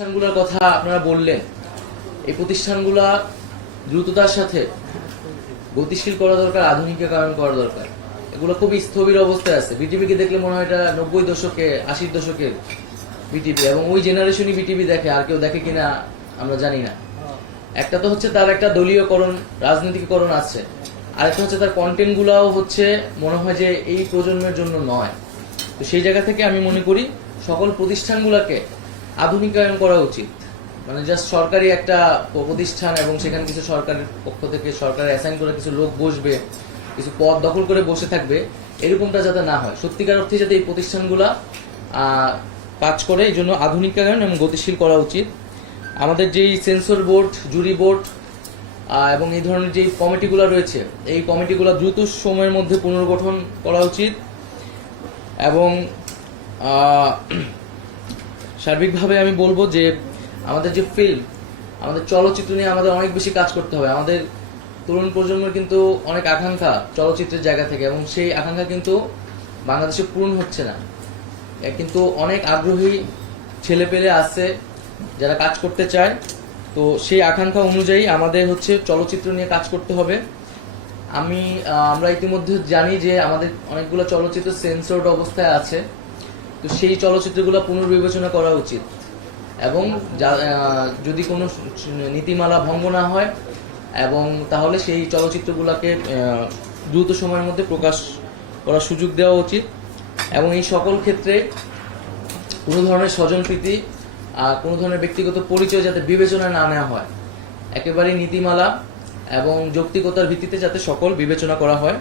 প্রতিষ্ঠানগুলোর কথা আপনারা বললেন, এই প্রতিষ্ঠানগুলা দ্রুততার সাথে গতিশীল করা দরকার, আধুনিকীকরণ করা দরকার। এগুলো খুবই স্থবির অবস্থায় আছে। বিটিভিকে দেখলে মনে হয় এটা নব্বই দশকে, আশির দশকের বিটিভি এবং ওই জেনারেশনই বিটিভি দেখে, আর কেউ দেখে কিনা আমরা জানি না। একটা তো হচ্ছে তার একটা দলীয়করণ, রাজনীতিকরণ আছে। আরেকটা হচ্ছে তার কন্টেন্ট গুলাও হচ্ছে মনে হয় যে এই প্রজন্মের জন্য নয়। তো সেই জায়গা থেকে আমি মনে করি সকল প্রতিষ্ঠানগুলোকে আধুনিকায়ন করা উচিত। মানে জাস্ট সরকারি একটা প্রতিষ্ঠান এবং সেখানে কিছু সরকারের পক্ষ থেকে সরকারের অ্যাসাইন করে কিছু লোক বসবে, কিছু পদ দখল করে বসে থাকবে, এরকমটা যাতে না হয়। সত্যিকার অর্থে যাতে এই প্রতিষ্ঠানগুলা কাজ করে, এই জন্য আধুনিকায়ন এবং গতিশীল করা উচিত। আমাদের যেই সেন্সর বোর্ড, জুরি বোর্ড এবং এই ধরনের যে কমিটিগুলো রয়েছে, এই কমিটিগুলো দ্রুত সময়ের মধ্যে পুনর্গঠন করা উচিত এবং সার্বিকভাবে আমি বলব যে আমাদের যে ফিল্ম আমাদের চলচ্চিত্র নিয়ে আমাদের অনেক বেশি কাজ করতে হবে। আমাদের তরুণ প্রজন্মের কিন্তু অনেক আকাঙ্ক্ষা চলচ্চিত্রের জায়গা থেকে এবং সেই আকাঙ্ক্ষা কিন্তু বাংলাদেশে পূরণ হচ্ছে না। কিন্তু অনেক আগ্রহী ছেলে পেলে আছে, যারা কাজ করতে চায়। তো সেই আকাঙ্ক্ষা অনুযায়ী আমাদের হচ্ছে চলচ্চিত্র নিয়ে কাজ করতে হবে। আমি আমরা ইতিমধ্যে জানি যে আমাদের অনেকগুলো চলচ্চিত্র সেন্সর্ড অবস্থায় আছে। তো সেই চলচ্চিত্রগুলো পুনর্বিবেচনা করা উচিত। এবং যদি কোনো নীতিমালা ভঙ্গ না হয়, এবং তাহলে সেই চলচ্চিত্রগুলোকে দ্রুত সময়ের মধ্যে প্রকাশ করার সুযোগ দেওয়া উচিত। এবং এই সকল ক্ষেত্রে কোনো ধরনের স্বজনপ্রীতি আর কোনো ধরনের ব্যক্তিগত পরিচয় যাতে বিবেচনা না নেওয়া হয়, একেবারেই নীতিমালা এবং যৌক্তিকতার ভিত্তিতে যাতে সকল বিবেচনা করা হয়।